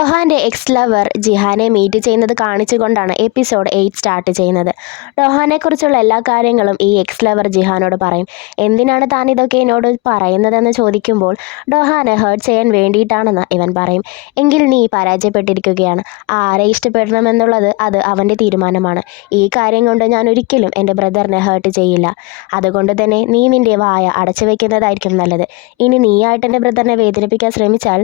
ഡൊഹാൻ്റെ X lover ജിഹാനെ meet ചെയ്യുന്നത് കാണിച്ചുകൊണ്ടാണ് episode 8 start ചെയ്യുന്നത്. ഡൊഹാനെക്കുറിച്ചുള്ള എല്ലാ കാര്യങ്ങളും ഈ എക്സ് ലവർ ജിഹാനോട് പറയും. എന്തിനാണ് താൻ ഇതൊക്കെ എന്നോട് പറയുന്നതെന്ന് ചോദിക്കുമ്പോൾ ഡൊഹാനെ ഹേർട്ട് ചെയ്യാൻ വേണ്ടിയിട്ടാണെന്ന് ഇവൻ പറയും. എങ്കിൽ നീ പരാജയപ്പെട്ടിരിക്കുകയാണ്. ആരെ ഇഷ്ടപ്പെടണമെന്നുള്ളത് അത് അവൻ്റെ തീരുമാനമാണ്. ഈ കാര്യം കൊണ്ട് ഞാൻ ഒരിക്കലും എൻ്റെ ബ്രദറിനെ ഹേർട്ട് ചെയ്യില്ല. അതുകൊണ്ട് തന്നെ നീ നിൻ്റെ വായ അടച്ചു വയ്ക്കുന്നതായിരിക്കും നല്ലത്. ഇനി നീയായിട്ട് എൻ്റെ ബ്രദറിനെ വേദനിപ്പിക്കാൻ ശ്രമിച്ചാൽ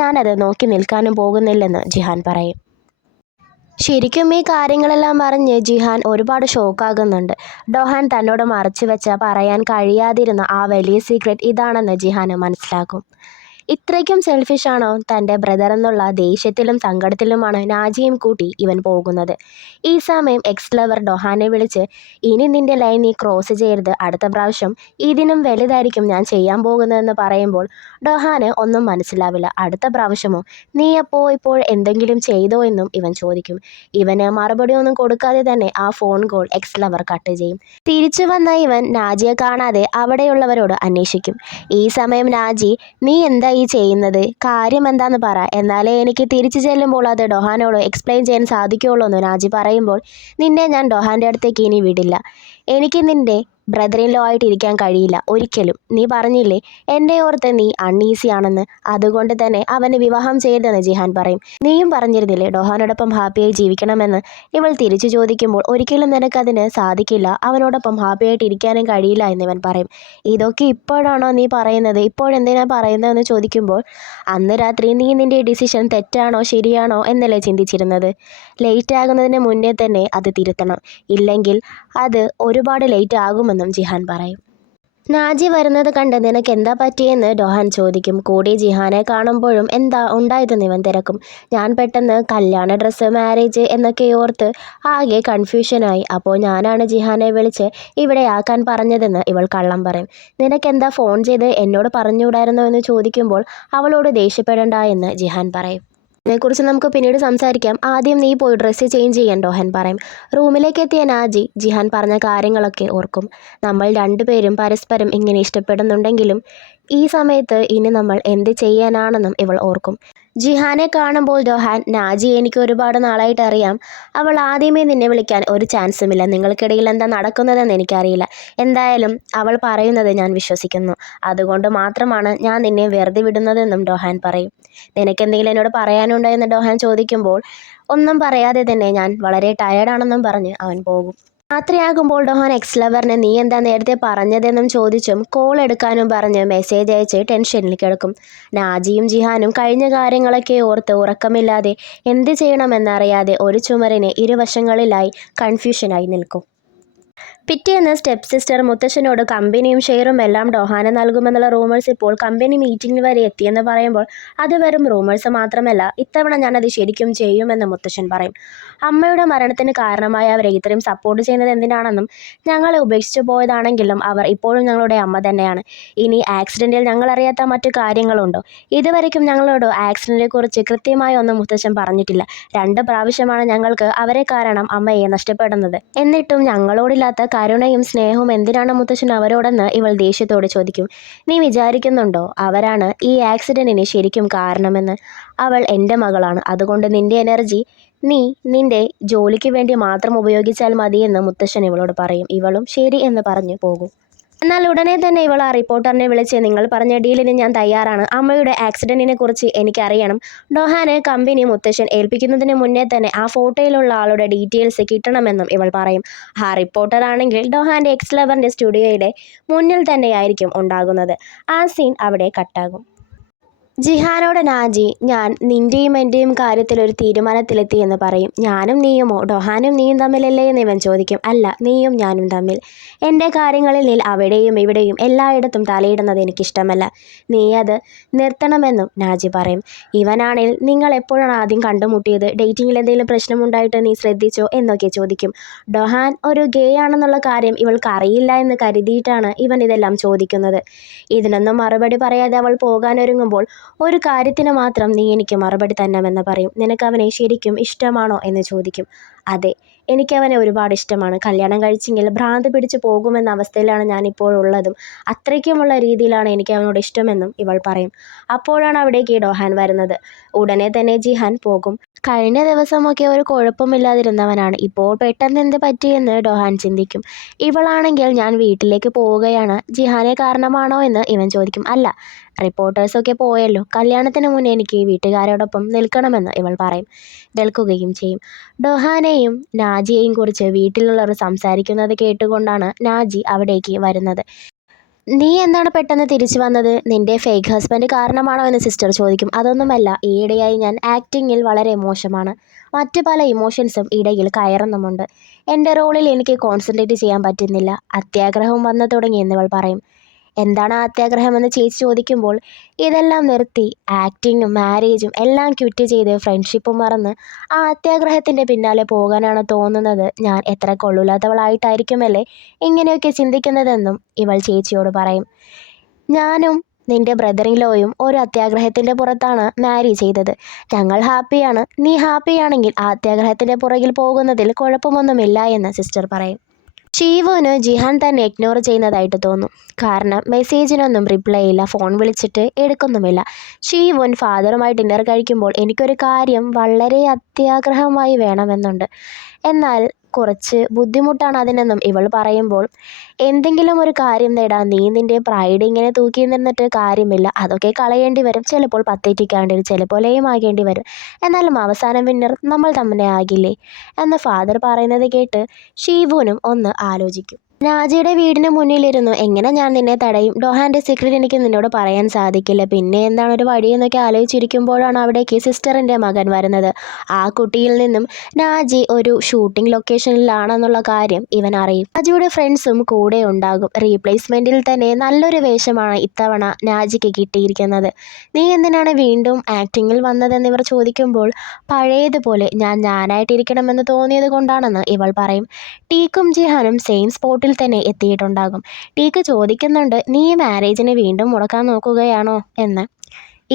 ഞാനത് നോക്കി നിൽക്കാനും പോകുന്നില്ലെന്ന് ജിഹാൻ പറയും. ശരിക്കും ഈ കാര്യങ്ങളെല്ലാം അറിഞ്ഞ് ജിഹാൻ ഒരുപാട് ഷോക്കാകുന്നുണ്ട്. ഡൊഹാൻ തന്നോട് മറച്ചു വെച്ച പറയാൻ കഴിയാതിരുന്ന ആ വലിയ സീക്രട്ട് ഇതാണെന്ന് ജിഹാന് മനസ്സിലാക്കും. ഇത്രയ്ക്കും സെൽഫിഷാണോ തൻ്റെ ബ്രദർ എന്നുള്ള ദേഷ്യത്തിലും സങ്കടത്തിലുമാണ് നാജിയും കൂട്ടി ഇവൻ പോകുന്നത്. ഈ സമയം എക്സ് ലവർ ഡൊഹാനെ വിളിച്ച് ഇനി നിൻ്റെ ലൈൻ നീ ക്രോസ് ചെയ്യരുത്, അടുത്ത പ്രാവശ്യം ഇതിനും വലുതായിരിക്കും ഞാൻ ചെയ്യാൻ പോകുന്നതെന്ന് പറയുമ്പോൾ ഡൊഹാന് ഒന്നും മനസ്സിലാവില്ല. അടുത്ത പ്രാവശ്യമോ, നീ ഇപ്പോൾ എന്തെങ്കിലും ചെയ്തോ എന്നും ഇവൻ ചോദിക്കും. ഇവന് മറുപടി ഒന്നും കൊടുക്കാതെ തന്നെ ആ phone call X lover cut ചെയ്യും. തിരിച്ചു വന്ന ഇവൻ നാജിയെ കാണാതെ അവിടെയുള്ളവരോട് അന്വേഷിക്കും. ഈ സമയം നാജി, നീ എന്താ ഈ ചെയ്യുന്നത്, കാര്യം എന്താന്ന് പറ, എന്നാലേ എനിക്ക് തിരിച്ചു ചെല്ലുമ്പോൾ അത് ഡൊഹാനോട് എക്സ്പ്ലെയിൻ ചെയ്യാൻ സാധിക്കുകയുള്ളൂ എന്ന് നാജി പറയുമ്പോൾ, നിന്നെ ഞാൻ ഡൊഹാൻ്റെ അടുത്തേക്ക് ഇനി വിടില്ല. എനിക്ക് നിൻ്റെ ബ്രദർ ഇൻ ലോ ആയിട്ട് ഇരിക്കാൻ കഴിയില്ല ഒരിക്കലും. നീ പറഞ്ഞില്ലേ എന്നെ ഓർത്ത് നീ അൺഈസി ആണെന്ന്, അതുകൊണ്ട് തന്നെ അവനെ വിവാഹം ചെയ്യരുതെന്ന് ജിഹാൻ പറയും. നീയും പറഞ്ഞിരുന്നില്ലേ ഡൊഹാനോടൊപ്പം ഹാപ്പിയായി ജീവിക്കണമെന്ന്. ഇവൾ തിരിച്ചു ചോദിക്കുമ്പോൾ ഒരിക്കലും നിനക്കതിന് സാധിക്കില്ല, അവനോടൊപ്പം ഹാപ്പിയായിട്ട് ഇരിക്കാനും കഴിയില്ല എന്നിവൻ പറയും. ഇതൊക്കെ ഇപ്പോഴാണോ നീ പറയുന്നത്, ഇപ്പോഴെന്തിനാ പറയുന്നതെന്ന് ചോദിക്കുമ്പോൾ, അന്ന് രാത്രി നീ നിൻ്റെ ഡിസിഷൻ തെറ്റാണോ ശരിയാണോ എന്നല്ലേ ചിന്തിച്ചിരുന്നത്. ലേറ്റ് ആകുന്നതിന് മുന്നേ തന്നെ അത് തിരുത്തണം, ഇല്ലെങ്കിൽ അത് ഒരുപാട് ലേറ്റ് ആകുമെന്നും ജിഹാൻ പറയും. നാജി വരുന്നത് കണ്ട് നിനക്ക് എന്താ പറ്റിയെന്ന് ഡൊഹാൻ ചോദിക്കും. കൂടി ജിഹാനെ കാണുമ്പോഴും എന്താ ഉണ്ടായതെന്ന് ഇവൻ തിരക്കും. ഞാൻ പെട്ടെന്ന് കല്യാണ ഡ്രസ്സ്, മാരേജ് എന്നൊക്കെ ഓർത്ത് ആകെ കൺഫ്യൂഷനായി. അപ്പോൾ ഞാനാണ് ജിഹാനെ വിളിച്ച് ഇവിടെ ആക്കാൻ പറഞ്ഞതെന്ന് ഇവൾ കള്ളം പറയും. നിനക്കെന്താ ഫോൺ ചെയ്ത് എന്നോട് പറഞ്ഞുകൂടായിരുന്നോ എന്ന് ചോദിക്കുമ്പോൾ അവളോട് ദേഷ്യപ്പെടണ്ട എന്ന് ജിഹാൻ പറയും. ഇതിനെക്കുറിച്ച് നമുക്ക് പിന്നീട് സംസാരിക്കാം, ആദ്യം നീ പോയി ഡ്രസ്സ് ചേഞ്ച് ചെയ്യാൻ ഡൊഹാൻ പറയും. റൂമിലേക്ക് എത്തിയ നാജി ജിഹാൻ പറഞ്ഞ കാര്യങ്ങളൊക്കെ ഓർക്കും. നമ്മൾ രണ്ടുപേരും പരസ്പരം ഇങ്ങനെ ഇഷ്ടപ്പെടുന്നുണ്ടെങ്കിലും ഈ സമയത്ത് ഇനി നമ്മൾ എന്ത് ചെയ്യാനാണെന്നും ഇവൾ ഓർക്കും. ജിഹാനെ കാണുമ്പോൾ ഡൊഹാൻ, നാജി എനിക്ക് ഒരുപാട് നാളായിട്ട് അറിയാം, അവൾ ആദ്യമേ നിന്നെ വിളിക്കാൻ ഒരു ചാൻസുമില്ല, നിങ്ങൾക്കിടയിൽ എന്താ നടക്കുന്നതെന്ന് എനിക്കറിയില്ല. എന്തായാലും അവൾ പറയുന്നത് ഞാൻ വിശ്വസിക്കുന്നു, അതുകൊണ്ട് മാത്രമാണ് ഞാൻ നിന്നെ വെറുതെ വിടുന്നതെന്നും ഡൊഹാൻ പറയും. നിനക്കെന്തെങ്കിലും എന്നോട് പറയാനുണ്ടോ എന്ന് ഡൊഹാൻ ചോദിക്കുമ്പോൾ ഒന്നും പറയാതെ തന്നെ ഞാൻ വളരെ ടയേർഡാണെന്നും പറഞ്ഞ് അവൻ പോകും. രാത്രിയാകുമ്പോൾ ഡൊഹാൻ എക്സ് ലവറിനെ നീ എന്താ നേരത്തെ പറഞ്ഞതെന്നും ചോദിച്ചും കോൾ എടുക്കാനും പറഞ്ഞ് മെസ്സേജ് അയച്ച് ടെൻഷനിൽ കിടക്കും. നാജിയും ജിഹാനും കഴിഞ്ഞ കാര്യങ്ങളൊക്കെ ഓർത്ത് ഉറക്കമില്ലാതെ എന്ത് ചെയ്യണമെന്നറിയാതെ ഒരു ചുമരിന് ഇരുവശങ്ങളിലായി കൺഫ്യൂഷനായി നിൽക്കും. പിറ്റേന്ന് സ്റ്റെപ്പ് സിസ്റ്റർ മുത്തശ്ശനോട് കമ്പനിയും ഷെയറും എല്ലാം ഡൊഹാന് നൽകുമെന്നുള്ള റൂമേഴ്സ് ഇപ്പോൾ കമ്പനി മീറ്റിംഗ് വരെ എത്തിയെന്ന് പറയുമ്പോൾ അത് വെറും റൂമേഴ്സ് മാത്രമല്ല, ഇത്തവണ ഞാനത് ശരിക്കും ചെയ്യുമെന്ന് മുത്തശ്ശൻ പറയും. അമ്മയുടെ മരണത്തിന് കാരണമായ അവരെ ഇത്രയും സപ്പോർട്ട് ചെയ്യുന്നത് എന്തിനാണെന്നും, ഞങ്ങളെ ഉപേക്ഷിച്ചു പോയതാണെങ്കിലും അവർ ഇപ്പോഴും ഞങ്ങളുടെ അമ്മ തന്നെയാണ്. ഇനി ആക്സിഡൻറ്റിൽ ഞങ്ങളറിയാത്ത മറ്റു കാര്യങ്ങളുണ്ടോ? ഇതുവരെയ്ക്കും ഞങ്ങളോട് ആക്സിഡൻറ്റിനെക്കുറിച്ച് കൃത്യമായി ഒന്നും മുത്തശ്ശൻ പറഞ്ഞിട്ടില്ല. 2 പ്രാവശ്യമാണ് ഞങ്ങൾക്ക് അവരെ കാരണം അമ്മയെ നഷ്ടപ്പെടുന്നത്. എന്നിട്ടും ഞങ്ങളോടില്ലാത്ത കരുണയും സ്നേഹവും എന്തിനാണ് മുത്തശ്ശൻ അവരോടെന്ന് ഇവൾ ദേഷ്യത്തോട് ചോദിക്കും. നീ വിചാരിക്കുന്നുണ്ടോ അവരാണ് ഈ ആക്സിഡൻറ്റിന് ശരിക്കും കാരണമെന്ന്? അവൾ എൻ്റെ മകളാണ്, അതുകൊണ്ട് നിൻ്റെ എനർജി നീ നിൻ്റെ ജോലിക്ക് വേണ്ടി മാത്രം ഉപയോഗിച്ചാൽ മതിയെന്ന് മുത്തശ്ശൻ ഇവളോട് പറയും. ഇവളും ശരി എന്ന് പറഞ്ഞു പോകും. എന്നാൽ ഉടനെ തന്നെ ഇവൾ ആ റിപ്പോർട്ടറിനെ വിളിച്ച് നിങ്ങൾ പറഞ്ഞ ഡീലിന് ഞാൻ തയ്യാറാണ്, അമ്മയുടെ ആക്സിഡൻറ്റിനെ കുറിച്ച് എനിക്കറിയണം. ഡൊഹാന് കമ്പനി മുത്തശ്ശൻ ഏൽപ്പിക്കുന്നതിന് മുന്നേ തന്നെ ആ ഫോട്ടോയിലുള്ള ആളുടെ ഡീറ്റെയിൽസ് കിട്ടണമെന്നും ഇവൾ പറയും. ആ റിപ്പോർട്ടർ ആണെങ്കിൽ ഡൊഹാൻ്റെ എക്സ് ലവറിൻ്റെ സ്റ്റുഡിയോയുടെ മുന്നിൽ തന്നെയായിരിക്കും ഉണ്ടാകുന്നത്. ആ സീൻ അവിടെ കട്ടാകും. ജിഹാനോട് നാജി, ഞാൻ നിൻ്റെയും എൻ്റെയും കാര്യത്തിൽ ഒരു തീരുമാനത്തിലെത്തി എന്ന് പറയും. ഞാനും നീയുമോ? ഡൊഹാനും നീയും തമ്മിലല്ലേ എന്ന് ഇവൻ ചോദിക്കും. അല്ല, നീയും ഞാനും തമ്മിൽ. എൻ്റെ കാര്യങ്ങളിൽ നീ അവിടെയും ഇവിടെയും എല്ലായിടത്തും തലയിടുന്നത് എനിക്കിഷ്ടമല്ല, നീ അത് നിർത്തണമെന്നും നാജി പറയും. ഇവനാണെങ്കിൽ നിങ്ങൾ എപ്പോഴാണ് ആദ്യം കണ്ടുമുട്ടിയത്, ഡേറ്റിങ്ങിൽ എന്തെങ്കിലും പ്രശ്നമുണ്ടായിട്ട് നീ ശ്രദ്ധിച്ചോ എന്നൊക്കെ ചോദിക്കും. ഡൊഹാൻ ഒരു ഗേ ആണെന്നുള്ള കാര്യം ഇവൾക്ക് അറിയില്ല എന്ന് കരുതിയിട്ടാണ് ഇവൻ ഇതെല്ലാം ചോദിക്കുന്നത്. ഇതിനൊന്നും മറുപടി പറയാതെ അവൾ പോകാനൊരുങ്ങുമ്പോൾ ഒരു കാര്യത്തിന് മാത്രം നീ എനിക്ക് മറുപടി തന്നെമെന്ന് പറയും. നിനക്ക് അവനെ ശരിക്കും ഇഷ്ടമാണോ എന്ന് ചോദിക്കും. അതെ, എനിക്കവനെ ഒരുപാട് ഇഷ്ടമാണ്. കല്യാണം കഴിച്ചെങ്കിൽ ഭ്രാന്ത് പിടിച്ച് പോകുമെന്ന അവസ്ഥയിലാണ് ഞാനിപ്പോൾ ഉള്ളതും. അത്രയ്ക്കുമുള്ള രീതിയിലാണ് എനിക്ക് അവനോട് ഇഷ്ടമെന്നും ഇവൾ പറയും. അപ്പോഴാണ് അവിടേക്ക് ഡോഹാൻ വരുന്നത്. ഉടനെ തന്നെ ജിഹാൻ പോകും. കഴിഞ്ഞ ദിവസമൊക്കെ ഒരു കുഴപ്പമില്ലാതിരുന്നവനാണ്. ഇപ്പോൾ പെട്ടെന്ന് എന്ത് പറ്റിയെന്ന് ഡോഹാൻ ചിന്തിക്കും. ഇവളാണെങ്കിൽ ഞാൻ വീട്ടിലേക്ക് പോവുകയാണ്, ജിഹാനെ കാരണമാണോ എന്ന് ഇവൻ ചോദിക്കും. അല്ല, റിപ്പോർട്ടേഴ്സൊക്കെ പോയല്ലോ, കല്യാണത്തിന് മുന്നേ എനിക്ക് വീട്ടുകാരോടൊപ്പം നിൽക്കണമെന്ന് ഇവൾ പറയും. നിൽക്കുകയും ചെയ്യും. ഡോഹാനെയും നാജിയെയും കുറിച്ച് വീട്ടിലുള്ളവർ സംസാരിക്കുന്നത് കേട്ടുകൊണ്ടാണ് നാജി അവിടേക്ക് വരുന്നത്. നീ എന്താണ് പെട്ടെന്ന് തിരിച്ചു വന്നത്? നിന്റെ ഫേക്ക് ഹസ്ബൻഡ് കാരണമാണോ എന്ന് സിസ്റ്റർ ചോദിക്കും. അതൊന്നുമല്ല, ഈയിടെയായി ഞാൻ ആക്ടിങ്ങിൽ വളരെ മോശമാണ്. മറ്റു പല ഇമോഷൻസും ഇടയിൽ കയറുന്നുമുണ്ട്. എൻ്റെ റോളിൽ എനിക്ക് കോൺസെൻട്രേറ്റ് ചെയ്യാൻ പറ്റുന്നില്ല. അത്യാഗ്രഹം വന്നു തുടങ്ങി എന്നിവൾ പറയും. എന്താണ് അത്യാഗ്രഹമെന്ന് ചേച്ചി ചോദിക്കുമ്പോൾ, ഇതെല്ലാം നിർത്തി ആക്ടിങ്ങും മാരേജും എല്ലാം ക്വിറ്റ് ചെയ്ത് ഫ്രണ്ട്ഷിപ്പും മറന്ന് ആ അത്യാഗ്രഹത്തിൻ്റെ പിന്നാലെ പോകാനാണ് തോന്നുന്നത്. ഞാൻ എത്ര കൊള്ളില്ലാത്തവളായിട്ടായിരിക്കുമല്ലേ ഇങ്ങനെയൊക്കെ ചിന്തിക്കുന്നതെന്നും ഇവൾ ചേച്ചിയോട് പറയും. ഞാനും നിന്റെ ബ്രദർ ഇൻ ലോയും ഒരു അത്യാഗ്രഹത്തിൻ്റെ പുറത്താണ് മാരി ചെയ്തത്. ഞങ്ങൾ ഹാപ്പിയാണ്. നീ ഹാപ്പിയാണെങ്കിൽ ആ അത്യാഗ്രഹത്തിൻ്റെ പുറകിൽ പോകുന്നതിൽ കുഴപ്പമൊന്നുമില്ല എന്ന് സിസ്റ്റർ പറയും. ഷീവുവിന് ജിഹാൻ തന്നെ ഇഗ്നോർ ചെയ്യുന്നതായിട്ട് തോന്നും. കാരണം മെസ്സേജിനൊന്നും റിപ്ലൈ ഇല്ല, ഫോൺ വിളിച്ചിട്ട് എടുക്കുന്നുമില്ല. ഷീവുൻ ഫാദറുമായി ഡിന്നർ കഴിക്കുമ്പോൾ എനിക്കൊരു കാര്യം വളരെ അത്യാഗ്രഹമായി വേണമെന്നുണ്ട്, എന്നാൽ കുറച്ച് ബുദ്ധിമുട്ടാണ് അതിനെന്നും ഇവൾ പറയുമ്പോൾ, എന്തെങ്കിലും ഒരു കാര്യം നേടാൻ നീ നിൻ്റെ പ്രൈഡ് ഇങ്ങനെ തൂക്കി നിന്നിട്ട് കാര്യമില്ല. അതൊക്കെ കളയേണ്ടി വരും. ചിലപ്പോൾ പത്തേറ്റിക്കാണ്ടി വരും, ചിലപ്പോൾ ലയമാകേണ്ടി വരും. എന്നാലും അവസാനം വിന്നർ നമ്മൾ തന്നെ ആകില്ലേ എന്ന് ഫാദർ പറയുന്നത് കേട്ട് ഷീവുനും ഒന്ന് ആലോചിക്കും. നാജിയുടെ വീടിന് മുന്നിലിരുന്നു എങ്ങനെ ഞാൻ നിന്നെ തടയും? ഡോഹാൻ്റെ സീക്രട്ട് എനിക്ക് നിന്നോട് പറയാൻ സാധിക്കില്ല. പിന്നെ എന്താണ് ഒരു വഴിയെന്നൊക്കെ ആലോചിച്ചിരിക്കുമ്പോഴാണ് അവിടേക്ക് സിസ്റ്ററിൻ്റെ മകൻ വരുന്നത്. ആ കുട്ടിയിൽ നിന്നും നാജി ഒരു ഷൂട്ടിംഗ് ലൊക്കേഷനിലാണെന്നുള്ള കാര്യം ഇവൻ അറിയും. നാജിയുടെ ഫ്രണ്ട്സും കൂടെ ഉണ്ടാകും. റീപ്ലേസ്മെൻറ്റിൽ തന്നെ നല്ലൊരു വേഷമാണ് ഇത്തവണ നാജിക്ക് കിട്ടിയിരിക്കുന്നത്. നീ എന്തിനാണ് വീണ്ടും ആക്ടിങ്ങിൽ വന്നതെന്നിവർ ചോദിക്കുമ്പോൾ, പഴയതുപോലെ ഞാനായിട്ടിരിക്കണമെന്ന് തോന്നിയത് കൊണ്ടാണെന്ന് ഇവൾ പറയും. ടീക്കും ജിഹാനും സെയിം സ്പോട്ടിൽ തന്നെ എത്തിയിട്ടുണ്ടാകും. ടീക്ക് ചോദിക്കുന്നുണ്ട്, നീ മാരേജിനെ വീണ്ടും മുടക്കാൻ നോക്കുകയാണോ എന്ന്.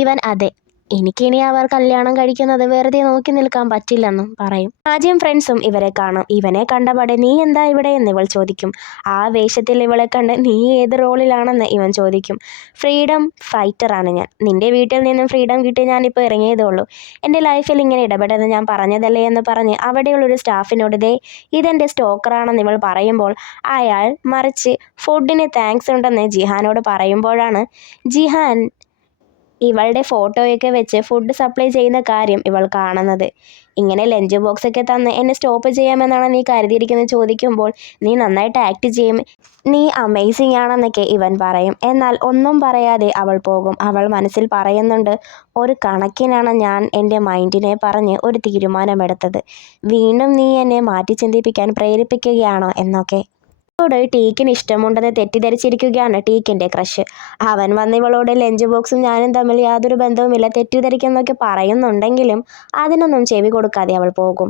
ഇവൻ അതെ, എനിക്കിനി അവർ കല്യാണം കഴിക്കുന്നത് വെറുതെ നോക്കി നിൽക്കാൻ പറ്റില്ലെന്നും പറയും. ആദ്യം ഫ്രണ്ട്സും ഇവരെ കാണും. ഇവനെ കണ്ടപാടെ നീ എന്താ ഇവിടെ എന്ന് ഇവൾ ചോദിക്കും. ആ വേഷത്തിൽ ഇവളെ കണ്ട് നീ ഏത് റോളിലാണെന്ന് ഇവൻ ചോദിക്കും. ഫ്രീഡം ഫൈറ്ററാണ് ഞാൻ. നിന്റെ വീട്ടിൽ നിന്നും ഫ്രീഡം കിട്ടി ഞാനിപ്പോൾ ഇറങ്ങിയതേ ഉള്ളൂ. എൻ്റെ ലൈഫിൽ ഇങ്ങനെ ഇടപെടുന്നത് ഞാൻ പറഞ്ഞതല്ലേ എന്ന് പറഞ്ഞ് അവിടെയുള്ളൊരു സ്റ്റാഫിനോട് ദേ ഇതെൻ്റെ സ്റ്റോക്കറാണെന്ന് ഇവൾ പറയുമ്പോൾ, അയാൾ മറിച്ച് ഫുഡിന് താങ്ക്സ് ഉണ്ടെന്ന് ജിഹാനോട് പറയുമ്പോഴാണ് ജിഹാൻ ഇവളുടെ ഫോട്ടോയൊക്കെ വെച്ച് ഫുഡ് സപ്ലൈ ചെയ്യുന്ന കാര്യം ഇവൾ കാണുന്നത്. ഇങ്ങനെ ലഞ്ച് ബോക്സൊക്കെ തന്ന് എന്നെ സ്റ്റോപ്പ് ചെയ്യാമെന്നാണ് നീ കരുതിയിരിക്കുന്നത് ചോദിക്കുമ്പോൾ, നീ നന്നായിട്ട് ആക്ട് ചെയ്യും, നീ അമേസിങ് ആണെന്നൊക്കെ ഇവൻ പറയും. എന്നാൽ ഒന്നും പറയാതെ അവൾ പോകും. അവൾ മനസ്സിൽ പറയുന്നുണ്ട്, ഒരു കണക്കിനാണ് ഞാൻ എൻ്റെ മൈൻഡിനെ പറഞ്ഞ് ഒരു തീരുമാനമെടുത്തത്. വീണ്ടും നീ എന്നെ മാറ്റി ചിന്തിപ്പിക്കാൻ പ്രേരിപ്പിക്കുകയാണോ എന്നൊക്കെ. ോട് ടീക്കിന് ഇഷ്ടമുണ്ടെന്ന് തെറ്റിദ്ധരിച്ചിരിക്കുകയാണ് ടീക്കിൻ്റെ ക്രഷ്. അവൻ വന്ന് ഇവളോട് ലഞ്ച് ബോക്സും ഞാനും തമ്മിൽ യാതൊരു ബന്ധവുമില്ല, തെറ്റിദ്ധരിക്കുന്നൊക്കെ പറയുന്നുണ്ടെങ്കിലും അതിനൊന്നും ചെവി കൊടുക്കാതെ അവൾ പോകും.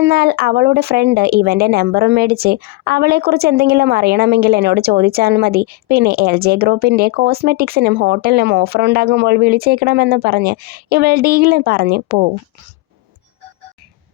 എന്നാൽ അവളുടെ ഫ്രണ്ട് ഇവൻ്റെ നമ്പറും മേടിച്ച്, അവളെക്കുറിച്ച് എന്തെങ്കിലും അറിയണമെങ്കിൽ എന്നോട് ചോദിച്ചാൽ മതി, പിന്നെ LJ ഗ്രൂപ്പിൻ്റെ കോസ്മെറ്റിക്സിനും ഹോട്ടലിനും ഓഫർ ഉണ്ടാകുമ്പോൾ വിളിച്ചേക്കണമെന്ന് പറഞ്ഞ് ഇവൾ ഡീലും പറഞ്ഞ് പോവും.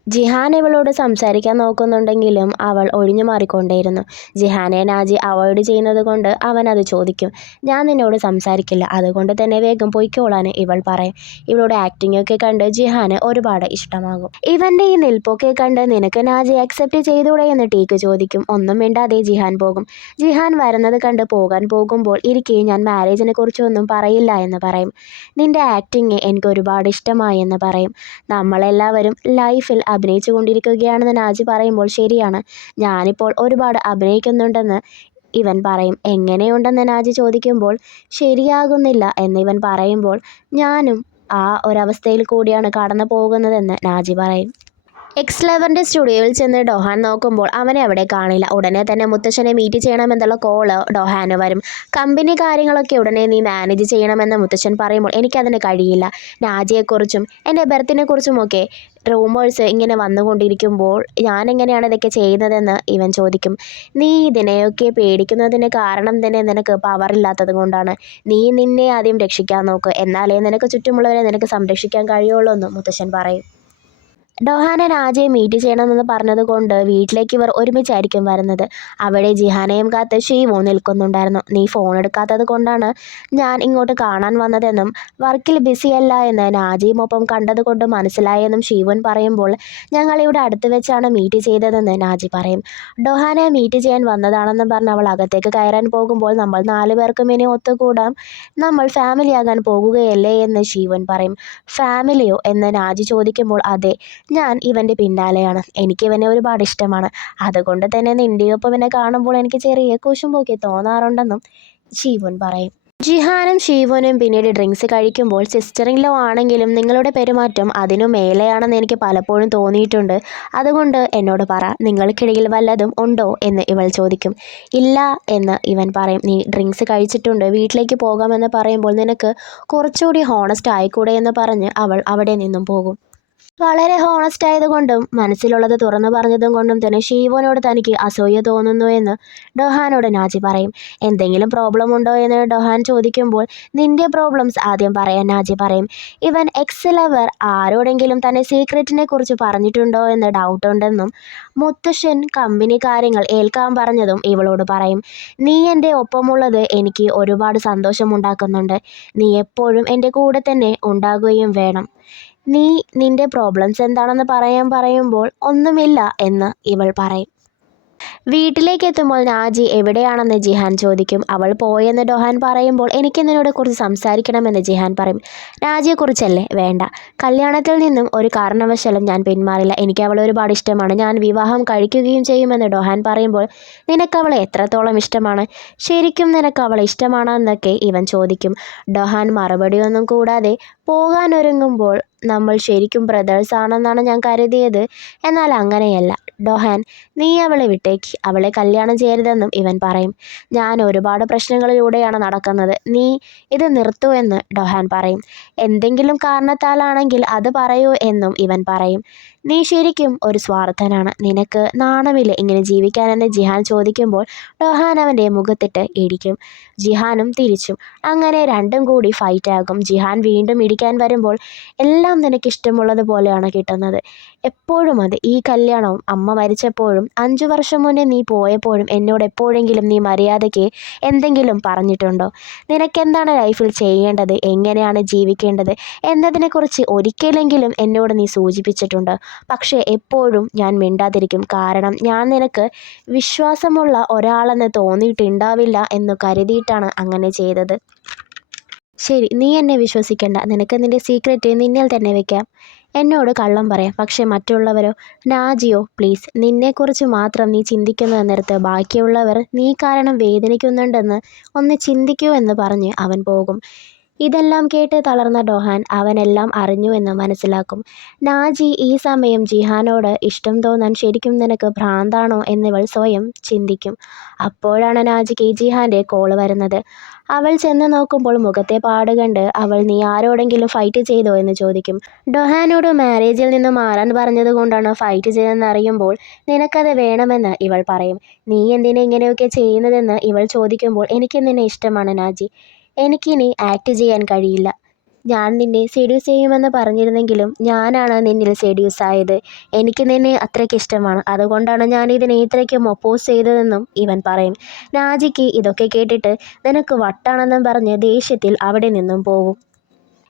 ജിഹാൻ ഇവളോട് സംസാരിക്കാൻ നോക്കുന്നുണ്ടെങ്കിലും അവൾ ഒഴിഞ്ഞു മാറിക്കൊണ്ടേയിരുന്നു. ജിഹാനെ നാജി അവോയ്ഡ് ചെയ്യുന്നത് കൊണ്ട് അവൻ അത് ചോദിക്കും. ഞാൻ നിന്നോട് സംസാരിക്കില്ല, അതുകൊണ്ട് തന്നെ വേഗം പൊയ്ക്കോളാൻ ഇവൾ പറയും. ഇവളുടെ ആക്ടിങ്ങൊക്കെ കണ്ട് ജിഹാന് ഒരുപാട് ഇഷ്ടമാകും. ഇവൻ്റെ ഈ നിൽപ്പൊക്കെ കണ്ട് നിനക്ക് നാജി അക്സെപ്റ്റ് ചെയ്തൂടെ എന്ന് ടീക്ക് ചോദിക്കും. ഒന്നും മിണ്ടാതെ ജിഹാൻ പോകും. ജിഹാൻ വരുന്നത് കണ്ട് പോകാൻ പോകുമ്പോൾ ഇരിക്കെ ഞാൻ മാരേജിനെ കുറിച്ചൊന്നും പറയില്ല എന്ന് പറയും. നിൻ്റെ ആക്ടിങ് എനിക്ക് ഒരുപാട് ഇഷ്ടമായി എന്ന് പറയും. നമ്മളെല്ലാവരും ലൈഫിൽ അഭിനയിച്ചു കൊണ്ടിരിക്കുകയാണെന്ന് നാജി പറയുമ്പോൾ, ശരിയാണ്, ഞാനിപ്പോൾ ഒരുപാട് അഭിനയിക്കുന്നുണ്ടെന്ന് ഇവൻ പറയും. എങ്ങനെയുണ്ടെന്ന് നാജി ചോദിക്കുമ്പോൾ, ശരിയാകുന്നില്ല എന്നിവൻ പറയുമ്പോൾ, ഞാനും ആ ഒരവസ്ഥയിൽ കൂടിയാണ് കടന്നു പോകുന്നതെന്ന് നാജി പറയും. എക്സ്11 സ്റ്റുഡിയോയിൽ ചെന്ന് ഡോഹാൻ നോക്കുമ്പോൾ അവനെ അവിടെ കാണില്ല. ഉടനെ തന്നെ മുത്തശ്ശനെ മീറ്റ് ചെയ്യണമെന്നുള്ള കോള് ഡോഹാന് വരും. കമ്പനി കാര്യങ്ങളൊക്കെ ഉടനെ നീ മാനേജ് ചെയ്യണമെന്ന് മുത്തശ്ശൻ പറയുമ്പോൾ, എനിക്കതിന് കഴിയില്ല. നാജിയെക്കുറിച്ചും എൻ്റെ ബർത്തിനെ കുറിച്ചുമൊക്കെ റൂമേഴ്സ് ഇങ്ങനെ വന്നുകൊണ്ടിരിക്കുമ്പോൾ ഞാനെങ്ങനെയാണ് ഇതൊക്കെ ചെയ്യുന്നതെന്ന് ഇവൻ ചോദിക്കും. നീ ഇതിനെയൊക്കെ പേടിക്കുന്നതിന് കാരണം തന്നെ നിനക്ക് പവറില്ലാത്തത് കൊണ്ടാണ്. നീ നിന്നെ ആദ്യം രക്ഷിക്കാൻ നോക്ക്, എന്നാലേ നിനക്ക് ചുറ്റുമുള്ളവരെ നിനക്ക് സംരക്ഷിക്കാൻ കഴിയുള്ളൂ എന്ന് മുത്തശ്ശൻ പറയും. ഡോഹാനെ നാജിയെ മീറ്റ് ചെയ്യണമെന്ന് പറഞ്ഞതുകൊണ്ട് വീട്ടിലേക്ക് ഇവർ ഒരുമിച്ചായിരിക്കും വരുന്നത്. അവിടെ ജിഹാനെയും കാത്ത് ഷീവു നിൽക്കുന്നുണ്ടായിരുന്നു. നീ ഫോൺ എടുക്കാത്തത് കൊണ്ടാണ് ഞാൻ ഇങ്ങോട്ട് കാണാൻ വന്നതെന്നും വർക്കിൽ ബിസിയല്ല എന്ന് നാജിയും ഒപ്പം കണ്ടതുകൊണ്ട് മനസ്സിലായെന്നും ഷീവുൻ പറയുമ്പോൾ ഞങ്ങളിവിടെ അടുത്ത് വെച്ചാണ് മീറ്റ് ചെയ്തതെന്ന് നാജി പറയും. ഡോഹാനെ മീറ്റ് ചെയ്യാൻ വന്നതാണെന്ന് പറഞ്ഞ് അവൾ അകത്തേക്ക് കയറാൻ പോകുമ്പോൾ നമ്മൾ 4 പേർക്കും ഇനി ഒത്തുകൂടാം, നമ്മൾ ഫാമിലിയാകാൻ പോകുകയല്ലേ എന്ന് ഷീവുൻ പറയും. ഫാമിലിയോ എന്ന് നാജി ചോദിക്കുമ്പോൾ അതെ, ഞാൻ ഇവൻ്റെ പിന്നാലെയാണ്, എനിക്ക് ഇവനെ ഒരുപാട് ഇഷ്ടമാണ്, അതുകൊണ്ട് തന്നെ നിൻ്റെയൊപ്പം ഇവനെ കാണുമ്പോൾ എനിക്ക് ചെറിയ കുശുമ്പൊക്കെ തോന്നാറുണ്ടെന്നും ഷീവുൻ പറയും. ജിഹാനും ഷീവുനും പിന്നീട് ഡ്രിങ്ക്സ് കഴിക്കുമ്പോൾ സിസ്റ്ററിൻ ലോ ആണെങ്കിലും നിങ്ങളുടെ പെരുമാറ്റം അതിനു മേലെയാണെന്ന് എനിക്ക് പലപ്പോഴും തോന്നിയിട്ടുണ്ട്, അതുകൊണ്ട് എന്നോട് പറ, നിങ്ങൾക്കിടയിൽ വല്ലതും ഉണ്ടോ എന്ന് ഇവൾ ചോദിക്കും. ഇല്ല എന്ന് ഇവൻ പറയും. നീ ഡ്രിങ്ക്സ് കഴിച്ചിട്ടുണ്ട്, വീട്ടിലേക്ക് പോകാമെന്ന് പറയുമ്പോൾ നിനക്ക് കുറച്ചുകൂടി ഹോണസ്റ്റ് ആയിക്കൂടെ എന്ന് പറഞ്ഞ് അവൾ അവിടെ നിന്നും പോകും. വളരെ ഹോണസ്റ്റ് ആയതുകൊണ്ടും മനസ്സിലുള്ളത് തുറന്നു പറഞ്ഞതും കൊണ്ടും തന്നെ ഷീവോനോട് തനിക്ക് അസൂയ തോന്നുന്നു എന്ന് ഡൊഹാനോട് നാജി പറയും. എന്തെങ്കിലും പ്രോബ്ലം ഉണ്ടോ എന്ന് ഡൊഹാൻ ചോദിക്കുമ്പോൾ നിന്റെ പ്രോബ്ലംസ് ആദ്യം പറയാൻ നാജി പറയും. ഇവൻ എക്സ് ലവർ ആരോടെങ്കിലും തന്നെ സീക്രറ്റിനെ കുറിച്ച് പറഞ്ഞിട്ടുണ്ടോ എന്ന് ഡൗട്ട് ഉണ്ടെന്നും മുത്തശ്ശൻ കമ്പനി കാര്യങ്ങൾ ഏൽക്കാൻ പറഞ്ഞതും ഇവളോട് പറയും. നീ എൻ്റെ ഒപ്പമുള്ളത് എനിക്ക് ഒരുപാട് സന്തോഷമുണ്ടാക്കുന്നുണ്ട്, നീ എപ്പോഴും എൻ്റെ കൂടെ തന്നെ ഉണ്ടാകുകയും വേണം, നീ നിന്റെ പ്രോബ്ലംസ് എന്താണെന്ന് പറയുമ്പോൾ ഒന്നുമില്ല എന്ന് ഇവൾ പറയും. വീട്ടിലേക്ക് എത്തുമ്പോൾ നാജി എവിടെയാണെന്ന് ജിഹാൻ ചോദിക്കും. അവൾ പോയെന്ന് ഡൊഹാൻ പറയുമ്പോൾ എനിക്ക് നിന്നോട് കുറിച്ച് സംസാരിക്കണമെന്ന് ജിഹാൻ പറയും. നാജിയെക്കുറിച്ചല്ലേ? വേണ്ട, കല്യാണത്തിൽ നിന്നും ഒരു കാരണവശാലും ഞാൻ പിന്മാറില്ല, എനിക്ക് അവളെ ഒരുപാട് ഇഷ്ടമാണ്, ഞാൻ വിവാഹം കഴിക്കുകയും ചെയ്യുമെന്ന് ഡൊഹാൻ പറയുമ്പോൾ നിനക്ക് അവളെ എത്രത്തോളം ഇഷ്ടമാണ്, ശരിക്കും നിനക്ക് അവളെ ഇഷ്ടമാണോ എന്നൊക്കെ ഇവൻ ചോദിക്കും. ഡൊഹാൻ മറുപടിയൊന്നും കൂടാതെ പോകാനൊരുങ്ങുമ്പോൾ നമ്മൾ ശരിക്കും ബ്രദേഴ്സ് ആണെന്നാണ് ഞാൻ കരുതിയത്, എന്നാൽ അങ്ങനെയല്ല ഡൊഹാൻ, നീ അവളെ വിട്ടേക്ക്, അവളെ കല്യാണം ചെയ്യരുതെന്നും ഇവൻ പറയും. ഞാൻ ഒരുപാട് പ്രശ്നങ്ങളിലൂടെയാണ് നടക്കുന്നത്, നീ ഇത് നിർത്തൂ എന്ന് ഡൊഹാൻ പറയും. എന്തെങ്കിലും കാരണത്താലാണെങ്കിൽ അത് പറയൂ എന്നും ഇവൻ പറയും. നീ ശരിക്കും ഒരു സ്വാർത്ഥനാണ്, നിനക്ക് നാണമില്ല ഇങ്ങനെ ജീവിക്കാനെന്ന് ജിഹാൻ ചോദിക്കുമ്പോൾ ഡൊഹാൻ അവൻ്റെ മുഖത്തിട്ട് ഇടിക്കും. ജിഹാനും തിരിച്ചും. അങ്ങനെ രണ്ടും കൂടി ഫൈറ്റ് ആകും. ജിഹാൻ വീണ്ടും ഇടിക്കാൻ വരുമ്പോൾ എല്ലാം നിനക്കിഷ്ടമുള്ളതുപോലെയാണ് കിട്ടുന്നത്, എപ്പോഴും അത്, ഈ കല്യാണവും അമ്മ മരിച്ചപ്പോഴും 5 വർഷം മുന്നേ നീ പോയപ്പോഴും എന്നോട് എപ്പോഴെങ്കിലും നീ മര്യാദയ്ക്ക് എന്തെങ്കിലും പറഞ്ഞിട്ടുണ്ടോ? നിനക്കെന്താണ് ലൈഫിൽ ചെയ്യേണ്ടത്, എങ്ങനെയാണ് ജീവിക്കേണ്ടത് എന്നതിനെക്കുറിച്ച് ഒരിക്കലെങ്കിലും എന്നോട് നീ സൂചിപ്പിച്ചിട്ടുണ്ട്. പക്ഷേ എപ്പോഴും ഞാൻ മിണ്ടാതിരിക്കും, കാരണം ഞാൻ നിനക്ക് വിശ്വാസമുള്ള ഒരാളെന്ന് തോന്നിയിട്ടുണ്ടാവില്ല എന്ന് കരുതിയിട്ടാണ് അങ്ങനെ ചെയ്തത്. ശരി, നീ എന്നെ വിശ്വസിക്കണ്ട, നിനക്ക് നിന്റെ സീക്രറ്റ് നിന്നിൽ തന്നെ വെക്കാം, എന്നോട് കള്ളം പറയാം, പക്ഷെ മറ്റുള്ളവരോ? നാജിയോ, പ്ലീസ്, നിന്നെക്കുറിച്ച് മാത്രം നീ ചിന്തിക്കുന്നതെന്നിടത്ത് ബാക്കിയുള്ളവർ നീ കാരണം വേദനിക്കുന്നുണ്ടെന്ന് ഒന്ന് ചിന്തിക്കൂ എന്ന് പറഞ്ഞ് അവൻ പോകും. ഇതെല്ലാം കേട്ട് തളർന്ന ഡൊഹാൻ അവനെല്ലാം അറിഞ്ഞുവെന്ന് മനസ്സിലാക്കും. നാജി ഈ സമയം ജിഹാനോട് ഇഷ്ടം തോന്നാൻ ശരിക്കും നിനക്ക് ഭ്രാന്താണോ എന്നിവൾ സ്വയം ചിന്തിക്കും. അപ്പോഴാണ് നാജിക്ക് ജിഹാൻ്റെ കോള് വരുന്നത്. അവൾ ചെന്ന് നോക്കുമ്പോൾ മുഖത്തെ പാട് കണ്ട് അവൾ നീ ആരോടെങ്കിലും ഫൈറ്റ് ചെയ്തോ എന്ന് ചോദിക്കും. ഡൊഹാനോട് മാരേജിൽ നിന്ന് മാറാൻ പറഞ്ഞതുകൊണ്ടാണ് ഫൈറ്റ് ചെയ്തതെന്നറിയുമ്പോൾ നിനക്കത് വേണമെന്ന് ഇവൾ പറയും. നീ എന്തിനാ ഇങ്ങനെയൊക്കെ ചെയ്യുന്നതെന്ന് ഇവൾ ചോദിക്കുമ്പോൾ എനിക്ക് നിന്നെ ഇഷ്ടമാണ് നാജി, എനിക്കിനി ആക്ട് ചെയ്യാൻ കഴിയില്ല, ഞാൻ നിന്നെ സെഡ്യൂസ് ചെയ്യുമെന്ന് പറഞ്ഞിരുന്നെങ്കിലും ഞാനാണ് നിന്നിൽ സെഡ്യൂസ് ആയത്, എനിക്ക് നിന്നെ അത്രയ്ക്ക് ഇഷ്ടമാണ്, അതുകൊണ്ടാണ് ഞാൻ ഇതിനെ ഇത്രയ്ക്കും ഒപ്പോസ് ചെയ്തതെന്നും ഇവൻ പറയും. നാജിക്ക് ഇതൊക്കെ കേട്ടിട്ട് നിനക്ക് വട്ടാണെന്നും പറഞ്ഞ് ദേഷ്യത്തിൽ അവിടെ നിന്നും പോകും.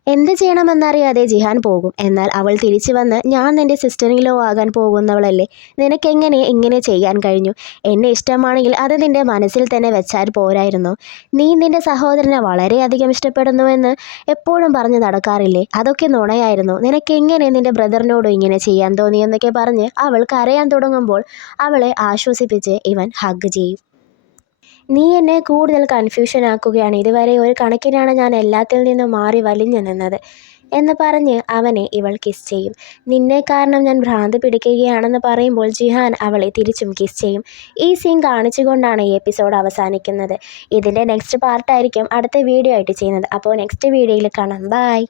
എന്ത് ചെയ്യണമെന്നറിയാതെ ജിഹാൻ പോകും. എന്നാൽ അവൾ തിരിച്ചു വന്ന് ഞാൻ നിൻ്റെ സിസ്റ്റർ ഇൻ ലോ ആകാൻ പോകുന്നവളല്ലേ, നിനക്കെങ്ങനെ ഇങ്ങനെ ചെയ്യാൻ കഴിഞ്ഞു, എന്നെ ഇഷ്ടമാണെങ്കിൽ അത് നിൻ്റെ മനസ്സിൽ തന്നെ വെച്ചാൽ പോരായിരുന്നു, നീ നിൻ്റെ സഹോദരനെ വളരെയധികം ഇഷ്ടപ്പെടുന്നുവെന്ന് എപ്പോഴും പറഞ്ഞ് നടക്കാറില്ലേ, അതൊക്കെ നുണയായിരുന്നു, നിനക്കെങ്ങനെ നിൻ്റെ ബ്രദറിനോട് ഇങ്ങനെ ചെയ്യാൻ തോന്നിയെന്നൊക്കെ പറഞ്ഞ് അവൾ കരയാൻ തുടങ്ങുമ്പോൾ അവളെ ആശ്വസിപ്പിച്ച് ഇവൻ ഹഗ് ചെയ്യും. നീ എന്നെ കൂടുതൽ കൺഫ്യൂഷൻ ആക്കുകയാണ്, ഇതുവരെ ഒരു കണക്കിനാണ് ഞാൻ എല്ലാത്തിൽ നിന്നും മാറി വലിഞ്ഞു നിന്നത് എന്ന് പറഞ്ഞ് അവനെ ഇവൾ കിസ് ചെയ്യും. നിന്നെ കാരണം ഞാൻ ഭ്രാന്ത് പിടിക്കുകയാണെന്ന് പറയുമ്പോൾ ജിഹാൻ അവളെ തിരിച്ചും കിസ് ചെയ്യും. ഈ സീൻ കാണിച്ചുകൊണ്ടാണ് ഈ എപ്പിസോഡ് അവസാനിക്കുന്നത്. ഇതിൻ്റെ നെക്സ്റ്റ് പാർട്ടായിരിക്കും അടുത്ത വീഡിയോ ആയിട്ട് ചെയ്യുന്നത്. അപ്പോൾ നെക്സ്റ്റ് വീഡിയോയിൽ കാണാം. ബൈ.